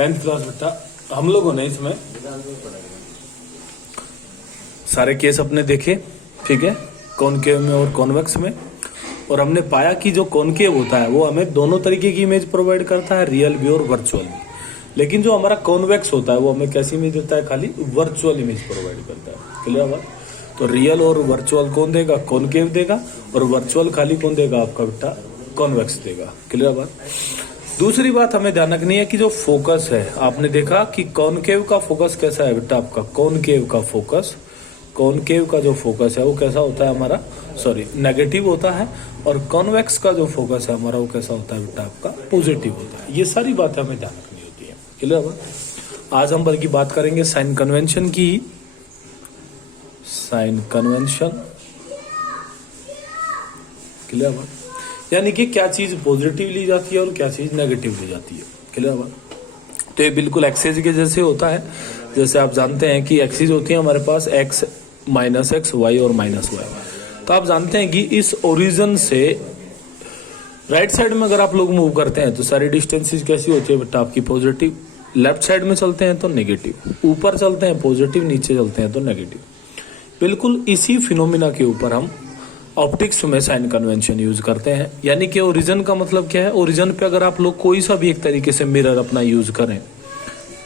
10th class बेटा हम लोगों ने इसमें सारे केस अपने देखे, ठीक है, कॉनकेव में और कॉन्वेक्स में। और हमने पाया कि जो कॉनकेव होता है वो हमें दोनों तरीके की इमेज प्रोवाइड करता है, रियल भी और वर्चुअल भी। लेकिन जो हमारा कॉन्वेक्स होता है वो हमें कैसी इमेज देता है, खाली वर्चुअल इमेज प्रोवाइड करता है। क्लियर बात? तो रियल और वर्चुअल कौन देगा, कॉनकेव देगा, और वर्चुअल खाली कौन देगा, आपका बेटा कॉन्वेक्स देगा। क्लियर बात? दूसरी बात हमें ध्यान रखनी है कि जो फोकस है, आपने देखा कि कॉनकेव का फोकस कैसा है बेटा, आपका कॉनकेव का फोकस, कॉनकेव का जो फोकस है वो कैसा होता है हमारा, सॉरी नेगेटिव होता है, और कॉन्वेक्स का जो फोकस है हमारा वो कैसा होता है बेटा, आपका पॉजिटिव होता है। ये सारी बातें हमें ध्यान रखनी होती है। क्लियर बात? आज हम बल्कि बात करेंगे साइन कन्वेंशन की, साइन कन्वेंशन। क्लियर बात? यानी कि क्या चीज पॉजिटिव ली जाती है और क्या चीज नेगेटिव ली जाती है। क्लियर बात? तो ये बिल्कुल एक्सेज के जैसे होता है। जैसे आप जानते हैं कि एक्सिस होती है हमारे पास x माइनस एक्स, वाई और माइनस वाई। तो आप जानते हैं कि इस ओरिजिन से राइट साइड में अगर आप लोग मूव करते हैं तो सारी डिस्टेंसेस कैसी होती है बेटा, आपकी पॉजिटिव। लेफ्ट साइड में चलते हैं तो नेगेटिव, ऊपर चलते हैं पॉजिटिव, नीचे चलते हैं तो नेगेटिव। बिल्कुल इसी फिनोमिना के ऊपर हम ऑप्टिक्स में साइन कन्वेंशन यूज करते हैं। यानी कि ओरिजिन का मतलब क्या है, ओरिजिन पे अगर आप लोग कोई सा भी एक तरीके से मिरर अपना यूज करें,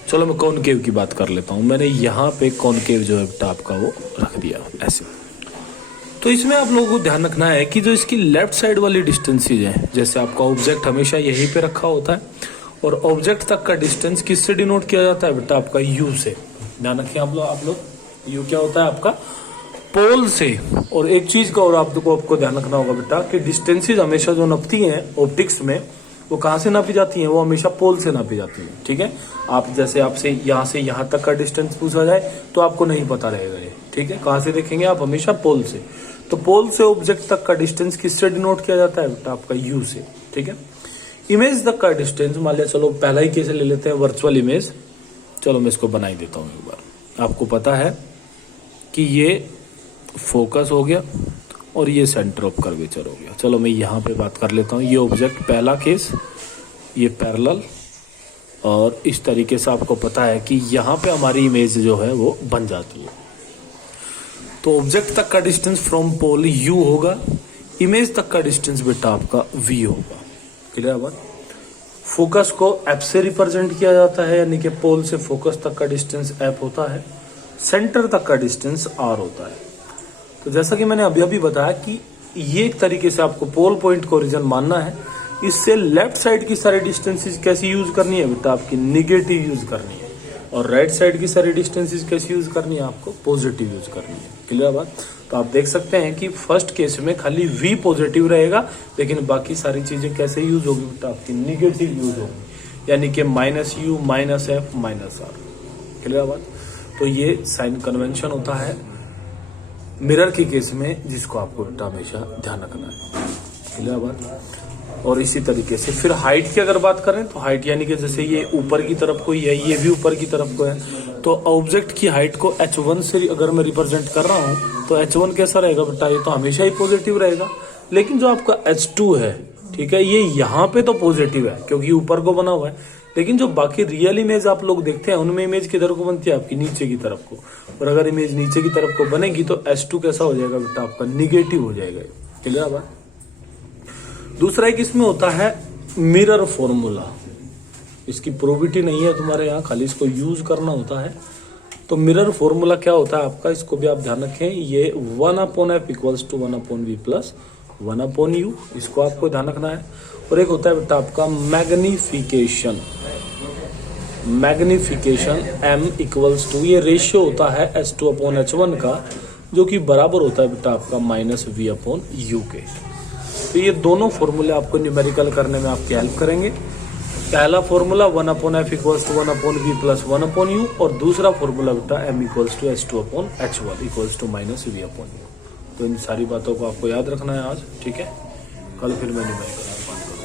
चलो मैं कॉनकेव की बात कर लेता हूं। मैंने यहाँ पे कॉनकेव जो है बेटा आपका वो रख दिया ऐसे। तो इसमें आप लोगों को ध्यान रखना है कि जो इसकी लेफ्ट साइड वाली डिस्टेंसेज है, जैसे आपका ऑब्जेक्ट हमेशा यहीं पे रखा होता है और ऑब्जेक्ट तक का डिस्टेंस किससे डिनोट किया जाता है बेटा, आपका यू से। ध्यान रखिए आप लोग यू क्या होता है आपका, पोल से। और एक चीज का और आपको ध्यान रखना होगा बेटा कि डिस्टेंसेज हमेशा जो नपती हैं ऑप्टिक्स में वो कहाँ से नापी जाती हैं, वो हमेशा पोल से नापी जाती है। ठीक है, आप जैसे आपसे यहाँ से यहाँ तक का डिस्टेंस पूछा जाए तो आपको नहीं पता रहेगा ये। ठीक है, कहाँ से देखेंगे आप, हमेशा पोल से। तो पोल से ऑब्जेक्ट तक का डिस्टेंस किससे डिनोट किया जाता है बेटा, आपका यू से। ठीक है, इमेज तक का डिस्टेंस मान लिया, चलो पहला ही केस ले लेते हैं वर्चुअल इमेज। चलो मैं इसको बना ही देता हूँ एक बार। आपको पता है कि ये फोकस हो गया और ये सेंटर ऑफ कर्वेचर हो गया। चलो मैं यहाँ पे बात कर लेता हूँ। ये ऑब्जेक्ट पहला केस, ये पैरेलल, और इस तरीके से आपको पता है कि यहाँ पे हमारी इमेज जो है वो बन जाती है। तो ऑब्जेक्ट तक का डिस्टेंस फ्रॉम पोल u होगा, इमेज तक का डिस्टेंस बेटा आपका v होगा। क्लियर बात? फोकस को f से रिप्रेजेंट किया जाता है, यानी कि पोल से फोकस तक का डिस्टेंस f होता है, सेंटर तक का डिस्टेंस r होता है। तो जैसा कि मैंने अभी बताया कि ये एक तरीके से आपको पोल पॉइंट को ओरिजिन मानना है। इससे लेफ्ट साइड की सारी डिस्टेंसेस कैसी यूज करनी है बेटा, आपकी निगेटिव यूज करनी है, और राइट साइड की सारी डिस्टेंसेस कैसी यूज करनी है, आपको पॉजिटिव यूज करनी है। क्लियर बात? तो आप देख सकते हैं कि फर्स्ट केस में खाली v पॉजिटिव रहेगा, लेकिन बाकी सारी चीजें कैसे यूज होगी बेटा, आपकी निगेटिव यूज होगी, यानी कि minus U minus F minus R. Clear बात? तो ये साइन कन्वेंशन होता है मिरर के केस में, जिसको आपको बेटा हमेशा ध्यान रखना है। क्लियर बात? और इसी तरीके से फिर हाइट की अगर बात करें तो हाइट यानी कि जैसे ये ऊपर की तरफ को है, ये भी ऊपर की तरफ को है, तो ऑब्जेक्ट की हाइट को h1 से अगर मैं रिप्रेजेंट कर रहा हूँ तो h1 कैसा रहेगा बेटा, ये तो हमेशा ही पॉजिटिव रहेगा। लेकिन जो आपका h2 है, ठीक है, ये यहाँ पे तो पॉजिटिव है क्योंकि ऊपर को बना हुआ है, लेकिन जो बाकी रियल इमेज आप लोग देखते हैं उनमें इमेज किधर को बनती है, आपकी नीचे की तरफ को। और अगर इमेज नीचे की तरफ को बनेगी तो h2 कैसा हो जाएगा बेटा, आपका निगेटिव हो जाएगा। क्लियर बात? दूसरा एक इसमें होता है मिरर फॉर्मूला। इसकी प्रोबेबिलिटी नहीं है तुम्हारे यहाँ, खाली इसको यूज करना होता है। तो मिरर फॉर्मूला क्या होता है आपका, इसको भी आप ध्यान रखें। ये 1/f equals to 1/v plus 1/u, इसको आपको ध्यान रखना है। और एक होता है बेटा आपका magnification, magnification m equals to, ये रेशियो होता है h2/h1 का, जो कि बराबर होता है बेटा आपका -v/u के। तो ये दोनों फॉर्मूले आपको न्यूमेरिकल करने में आपकी हेल्प करेंगे। पहला formula 1/f equals to 1/v plus 1/u, और दूसरा फॉर्मूला बेटा m equals to h2/h1 equals to -v/u। तो इन सारी बातों को आपको याद रखना है आज। ठीक है, कल फिर मैं न्यूमेरिकल